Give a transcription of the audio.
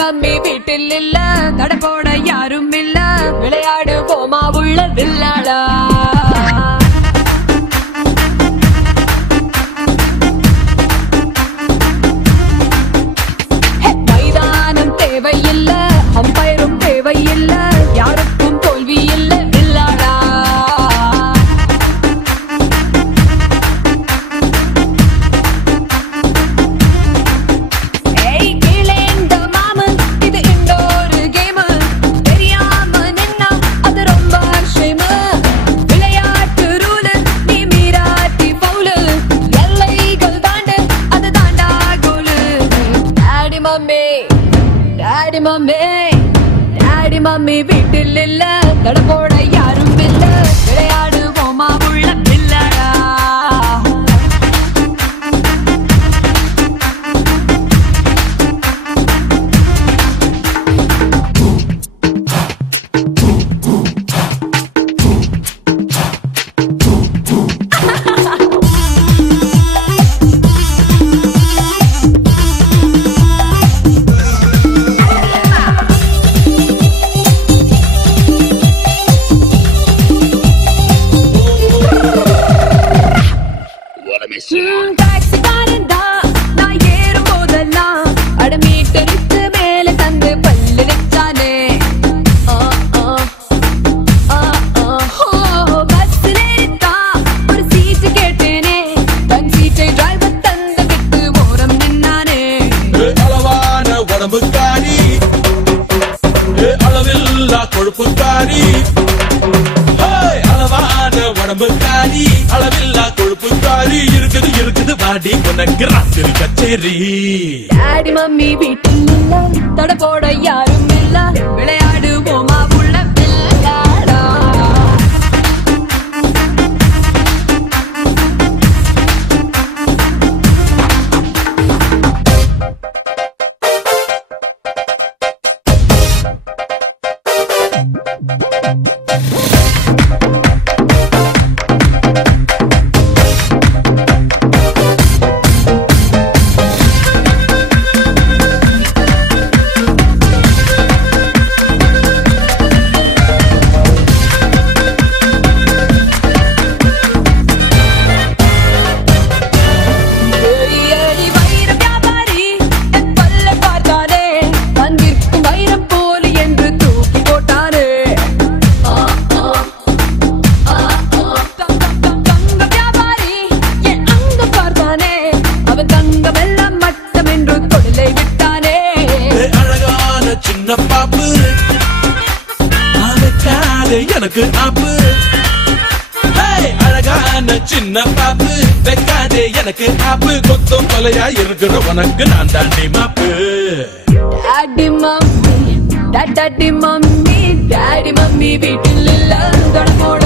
Mummy வீட்டில் இல்ல, தடப்போட யாரும் இல்ல, விளையாடு போமா உள்ள வில்லாடா. மைதானம் தேவையில்ல, அம்பயரும் தேவையில்ல, யாருக்கும் தோல்வி இல்ல வில்லாடா. டாடி மம்மி வீட்டில் இல்ல, தடப்போட யாரும் இல்ல, விளையாடு போமா உள்ள வில்லாடா. அளவில்லா கொழுப்புக்காரி, அளவான உடம்புக்காரி, அளவில்லா கொழுப்புக்காரி, இருக்குது இருக்குது வாடி உனக்கு ராத்திரி கச்சேரி. டாடி மம்மி வீட்டில் இல்ல, தடப்போட யாரும் இல்ல, விளையாடு போமா உள்ள வில்லாடா. எனக்கு ஆப்பு அழகான சின்ன பாப்பு, வைக்காதே எனக்கு ஆப்பு, கொத்தும் கொலையா இருக்கிற உனக்கு நான் தாண்டி மாப்பு. Daddy mummy, daddy mummy, daddy mummy வீட்டில் இல்ல, தடப்போட